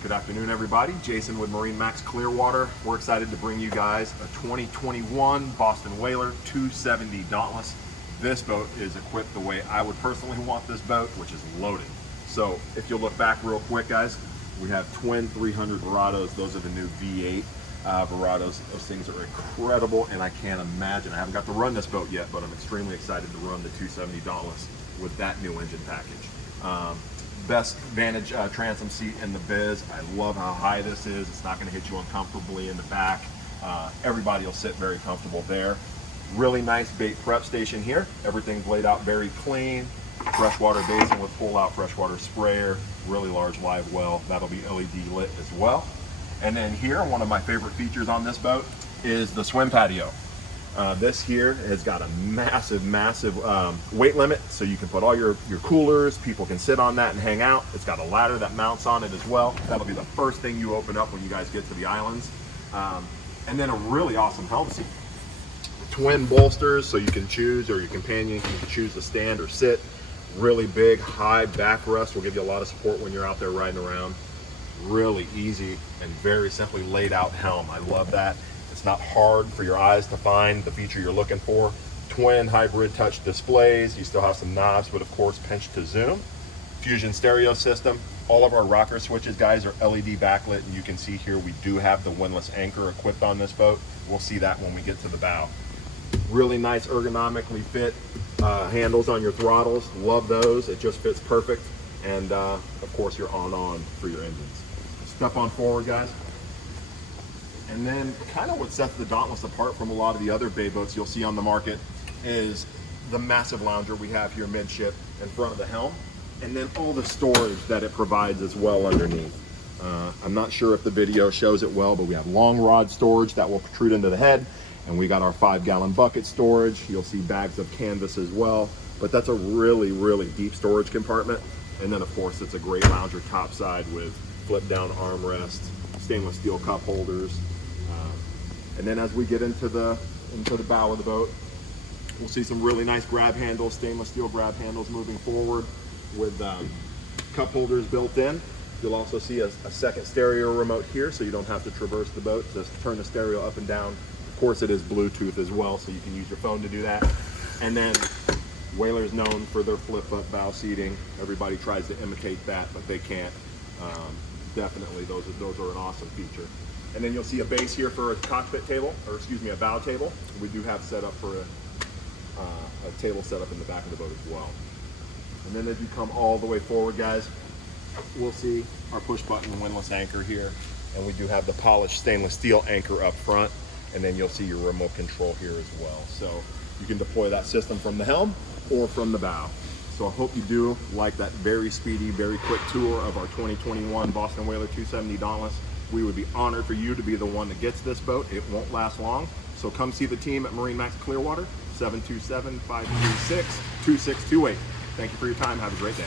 Good afternoon, everybody. Jason with MarineMax Clearwater. We're excited to bring you guys a 2021 Boston Whaler 270 Dauntless. This boat is equipped the way I would personally want this boat, which is loaded. So if you'll look back real quick, guys, we have twin 300 Verados. Those are the new V8 Verados. Those things are incredible, and I can't imagine. I haven't got to run this boat yet, but I'm extremely excited to run the 270 Dauntless with that new engine package. Best Vantage transom seat in the biz. I love how high this is. It's not going to hit you uncomfortably in the back. Everybody will sit very comfortable there. Really nice bait prep station here. Everything's laid out very clean. Freshwater basin with pull-out freshwater sprayer. Really large live well. That'll be LED lit as well. And then here, one of my favorite features on this boat is the swim patio. This here has got a massive weight limit, so you can put all your coolers. People can sit on that and hang out. It's got a ladder that mounts on it as well. That'll be the first thing you open up when you guys get to the islands. And then a really awesome helm seat. Twin bolsters, so you can choose, or your companion can choose to stand or sit. Really big, high backrest will give you a lot of support when you're out there riding around. Really easy and very simply laid out helm. I love that. It's not hard for your eyes to find the feature you're looking for. Twin hybrid touch displays. You still have some knobs, but of course pinch to zoom. Fusion stereo system. All of our rocker switches, guys, are LED backlit, and you can see here we do have the windlass anchor equipped on this boat. We'll see that when we get to the bow. Really nice ergonomically fit handles on your throttles. Love those. It just fits perfect. And of course you're on for your engines. Step on forward, guys. And then kind of what sets the Dauntless apart from a lot of the other bay boats you'll see on the market is the massive lounger we have here midship in front of the helm, and then all the storage that it provides as well underneath. I'm not sure if the video shows it well, but we have long rod storage that will protrude into the head, and we got our 5-gallon bucket storage. You'll see bags of canvas as well, but that's a really deep storage compartment. And then of course it's a great lounger topside with flip down armrest, stainless steel cup holders. And then as we get into the bow of the boat, we'll see some really nice grab handles, stainless steel grab handles moving forward with cup holders built in. You'll also see a second stereo remote here, so you don't have to traverse the boat to turn the stereo up and down. Of course it is Bluetooth as well, so you can use your phone to do that. And then Whaler's known for their flip-up bow seating. Everybody tries to imitate that, but they can't. Definitely, those are an awesome feature. And then you'll see a base here for a cockpit table, or excuse me, a bow table. We do have set up for a table set up in the back of the boat as well. And then as you come all the way forward, guys, we'll see our push button windlass anchor here. And we do have the polished stainless steel anchor up front. And then you'll see your remote control here as well. So you can deploy that system from the helm or from the bow. So I hope you do like that very speedy, very quick tour of our 2021 Boston Whaler 270 Dauntless. We would be honored for you to be the one that gets this boat. It won't last long. So come see the team at MarineMax Clearwater, 727-536-2628. Thank you for your time. Have a great day.